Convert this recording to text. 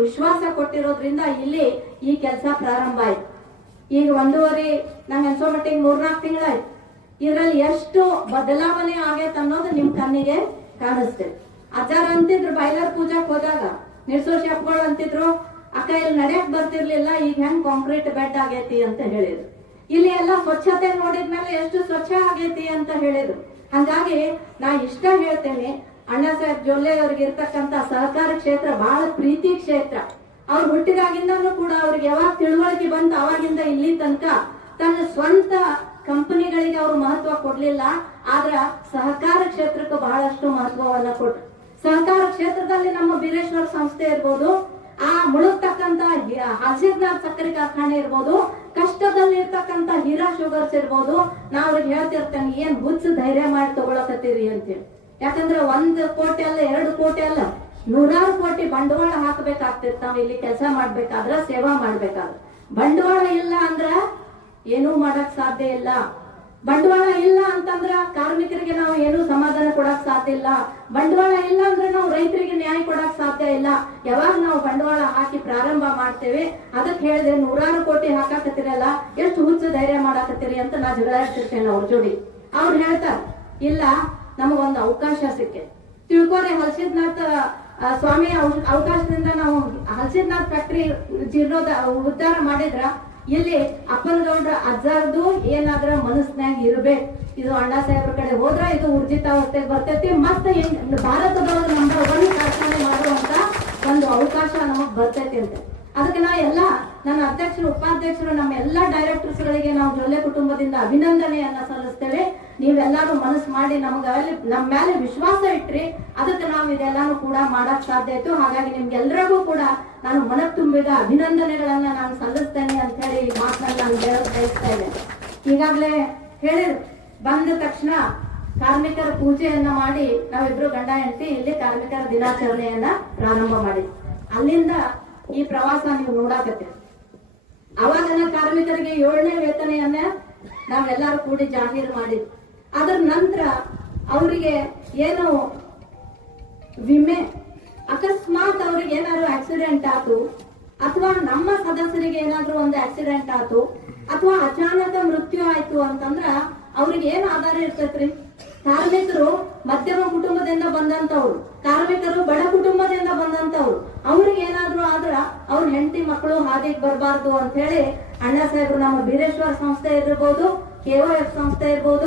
ವಿಶ್ವಾಸ ಕೊಟ್ಟಿರೋದ್ರಿಂದ ಇಲ್ಲಿ ಈ ಕೆಲಸ ಪ್ರಾರಂಭ ಆಯ್ತು. ಈಗ 1.5 ನಂಗೆ ಅನ್ಸೋ ಮಟ್ಟಿಗೆ 3-4 ತಿಂಗಳಾಯ್ತು. ಇದ್ರಲ್ಲಿ ಎಷ್ಟು ಬದಲಾವಣೆ ಆಗೈತೆ ಅನ್ನೋದು ನಿಮ್ ಕಣ್ಣಿಗೆ ಕಾಣಿಸ್ತೇವೆ. ಅಜ್ಜಾರ ಅಂತಿದ್ರು ಬಾಯ್ಲರ್ ಪೂಜಾಕ್ ಹೋದಾಗ, ನಿರ್ಸೋ ಶೆಫ್ಗಳು ಅಂತಿದ್ರು ಅಕ್ಕ ಇಲ್ಲಿ ನಡೆಯಕ್ ಬರ್ತಿರ್ಲಿಲ್ಲ, ಈಗ ಹೆಂಗ್ ಕಾಂಕ್ರೀಟ್ ಬೆಡ್ ಆಗೈತಿ ಅಂತ ಹೇಳಿದ್ರು. ಇಲ್ಲಿ ಎಲ್ಲ ಸ್ವಚ್ಛತೆ ನೋಡಿದ್ಮೇಲೆ ಎಷ್ಟು ಸ್ವಚ್ಛ ಆಗೈತಿ ಅಂತ ಹೇಳಿದ್ರು. ಹಂಗಾಗಿ ನಾ ಇಷ್ಟ ಹೇಳ್ತೇನೆ, ಅಣ್ಣಾ ಸಾಹೇಬ್ ಜೊಲ್ಲೆ ಅವ್ರಿಗೆ ಇರ್ತಕ್ಕಂತ ಸಹಕಾರ ಕ್ಷೇತ್ರ ಬಹಳ ಪ್ರೀತಿ ಕ್ಷೇತ್ರ. ಅವ್ರು ಹುಟ್ಟಿದಾಗಿಂದನೂ ಕೂಡ ಅವ್ರಿಗೆ ಯಾವಾಗ ತಿಳುವಳಿಕೆ ಬಂತು ಅವಾಗಿಂದ ಇಲ್ಲಿ ತನಕ ತನ್ನ ಸ್ವಂತ ಕಂಪನಿಗಳಿಗೆ ಅವರು ಮಹತ್ವ ಕೊಡ್ಲಿಲ್ಲ, ಆದ್ರ ಸಹಕಾರ ಕ್ಷೇತ್ರಕ್ಕೆ ಬಹಳಷ್ಟು ಮಹತ್ವವನ್ನ ಕೊಟ್ರು. ಸಹಕಾರ ಕ್ಷೇತ್ರದಲ್ಲಿ ನಮ್ಮ ಬೀರೇಶ್ವರ ಸಂಸ್ಥೆ ಇರ್ಬೋದು, ಆ ಮುಳುಗ್ತಕ್ಕಂತ ಹಸಿರ್ನಾಥ್ ಸಕ್ಕರೆ ಕಾರ್ಖಾನೆ ಇರ್ಬೋದು, ಕಷ್ಟದಲ್ಲಿ ಇರ್ತಕ್ಕಂತ ಹೀರಾ ಶುಗರ್ಸ್ ಇರ್ಬೋದು, ನಾ ಅವ್ರಿಗೆ ಹೇಳ್ತಿರ್ತೇನೆ ಏನ್ ಹುಚ್ಚ ಧೈರ್ಯ ಮಾಡಿ ತಗೊಳಕತ್ತೀರಿ ಅಂತೇಳಿ. ಯಾಕಂದ್ರೆ 1 ಕೋಟಿ ಅಲ್ಲ 2 ಕೋಟಿ ಅಲ್ಲ 100 ಕೋಟಿ ಬಂಡವಾಳ ಹಾಕಬೇಕಾಗ್ತಿತ್ತು. ನಾವ್ ಇಲ್ಲಿ ಕೆಲಸ ಮಾಡ್ಬೇಕಾದ್ರ, ಸೇವಾ ಮಾಡ್ಬೇಕಾದ್ರ ಬಂಡವಾಳ ಇಲ್ಲ ಅಂದ್ರ ಏನೂ ಮಾಡಕ್ ಸಾಧ್ಯ ಇಲ್ಲ. ಬಂಡವಾಳ ಇಲ್ಲ ಅಂತಂದ್ರ ಕಾರ್ಮಿಕರಿಗೆ ನಾವು ಏನು ಸಮಾಧಾನ ಕೊಡಕ್ ಸಾಧ್ಯ ಇಲ್ಲ. ಬಂಡವಾಳ ಇಲ್ಲ ಅಂದ್ರೆ ನಾವು ರೈತರಿಗೆ ನ್ಯಾಯ ಕೊಡಕ್ ಸಾಧ್ಯ ಇಲ್ಲ. ಯಾವಾಗ ನಾವು ಬಂಡವಾಳ ಹಾಕಿ ಪ್ರಾರಂಭ ಮಾಡ್ತೇವೆ, ಅದಕ್ಕೆ ಹೇಳಿದೆ 100 ಕೋಟಿ ಹಾಕಾಕತ್ತಿರಲ್ಲ, ಎಷ್ಟು ಹುಚ್ಚು ಧೈರ್ಯ ಮಾಡಾಕತ್ತೀರಿ ಅಂತ ನಾ ಜಗಳ ಇರ್ತಿರ್ತೇನೆ ಅವ್ರ ಜೋಡಿ. ಅವ್ರು ಹೇಳ್ತಾರ ಇಲ್ಲ ನಮಗೊಂದು ಅವಕಾಶ ಸಿಕ್ಕೆ ತಿಳ್ಕೊರಿ, ಹಲ್ಸಿದ್ನಾಥ್ ಸ್ವಾಮಿ ಅವಕಾಶದಿಂದ ನಾವು ಹಲ್ಸಿದ್ನಾಥ್ ಫ್ಯಾಕ್ಟ್ರಿ ಜೀರ್ಣೋದ ಉದ್ಧಾರ ಮಾಡಿದ್ರ ಇಲ್ಲಿ ಅಪ್ಪನಗೌಡ್ರ ಅಜ್ಜಾರ್ದು ಏನಾದ್ರ ಮನಸ್ಸಿನಾಗ ಇರ್ಬೇಕು. ಇದು ಅಣ್ಣಾ ಸಾಹೇಬ್ರ ಕಡೆ ಹೋದ್ರ ಇದು ಊರ್ಜಿತಾವಸ್ಥೆಗೆ ಬರ್ತೈತಿ, ಮತ್ತೆ ಭಾರತದೊಳಗೆ ನಂಬರ್ 1 ಕಾರ್ಖಾನೆ ಮಾಡುವಂತ ಒಂದು ಅವಕಾಶ ನಮಗ್ ಬರ್ತೈತಿ ಅಂತ. ಅದಕ್ಕೆ ನಾ ಎಲ್ಲ ನನ್ನ ಅಧ್ಯಕ್ಷರು ಉಪಾಧ್ಯಕ್ಷರು ನಮ್ಮ ಎಲ್ಲಾ ಡೈರೆಕ್ಟರ್ಸ್ ಗಳಿಗೆ ನಾವು ಜೊಲ್ಲೆ ಕುಟುಂಬದಿಂದ ಅಭಿನಂದನೆಯನ್ನ ಸಲ್ಲಿಸ್ತೇವೆ. ನೀವೆಲ್ಲಾರು ಮನಸ್ಸು ಮಾಡಿ ನಮ್ಮ ಮೇಲೆ ವಿಶ್ವಾಸ ಇಟ್ರಿ, ಅದಕ್ಕೆ ನಾವು ಇದೆಲ್ಲಾನು ಕೂಡ ಮಾಡಕ್ ಸಾಧ್ಯ ಆಯ್ತು. ಹಾಗಾಗಿ ನಿಮ್ಗೆಲ್ರಿಗೂ ಕೂಡ ನಾನು ಮನ ತುಂಬಿದ ಅಭಿನಂದನೆಗಳನ್ನ ನಾನು ಸಲ್ಲಿಸ್ತೇನೆ ಅಂತ ಹೇಳಿ ಈ ಮಾತನ್ನ ನಾನು ಬಯಸ್ತಾ ಇದ್ದೇನೆ. ಈಗಾಗಲೇ ಹೇಳಿದ್ರು, ಬಂದ ತಕ್ಷಣ ಕಾರ್ಮಿಕರ ಪೂಜೆಯನ್ನ ಮಾಡಿ ನಾವಿಬ್ರು ಗಂಡ ಹೆಂಡತಿ ಇಲ್ಲಿ ಕಾರ್ಮಿಕರ ದಿನಾಚರಣೆಯನ್ನ ಪ್ರಾರಂಭ ಮಾಡಿ, ಅಲ್ಲಿಂದ ಈ ಪ್ರವಾಸ ನೀವು ನೋಡಾಕತ್ತೀರಿ. ಅವಾಗ ಕಾರ್ಮಿಕರಿಗೆ 7ನೇ ವೇತನೆಯನ್ನ ನಾವೆಲ್ಲರೂ ಕೂಡಿ ಜಾಹೀರು ಮಾಡಿದ್ವಿ. ಅದರ ನಂತರ ಅವರಿಗೆ ಏನು ವಿಮೆ, ಅಕಸ್ಮಾತ್ ಅವ್ರಿಗೆ ಏನಾದ್ರು ಆಕ್ಸಿಡೆಂಟ್ ಆಯ್ತು ಅಥವಾ ನಮ್ಮ ಸದಸ್ಯರಿಗೆ ಏನಾದ್ರು ಒಂದು ಆಕ್ಸಿಡೆಂಟ್ ಆಯ್ತು ಅಥವಾ ಅಚಾನಕ ಮೃತ್ಯು ಆಯ್ತು ಅಂತಂದ್ರ ಅವ್ರಿಗೆ ಏನ್ ಆಧಾರ ಇರ್ತೈತ್ರಿ? ಕಾರ್ಮಿಕರು ಮಧ್ಯಮ ಕುಟುಂಬದಿಂದ ಬಂದಂತವ್ರು, ಕಾರ್ಮಿಕರು ಬಡ ಕುಟುಂಬದಿಂದ ಬಂದಂತವ್ರು, ಅವ್ರಿಗೆ ಏನಾದ್ರು ಆದ್ರ ಅವ್ರ ಹೆಂಡತಿ ಮಕ್ಕಳು ಹಾದಿಗೆ ಬರಬಾರ್ದು ಅಂತ ಹೇಳಿ ಅಣ್ಣಾ ಸಾಹೇಬ್ರು ನಮ್ಮ ಬೀರೇಶ್ವರ ಸಂಸ್ಥೆ ಇರ್ಬೋದು, KOF ಸಂಸ್ಥೆ ಇರ್ಬೋದು,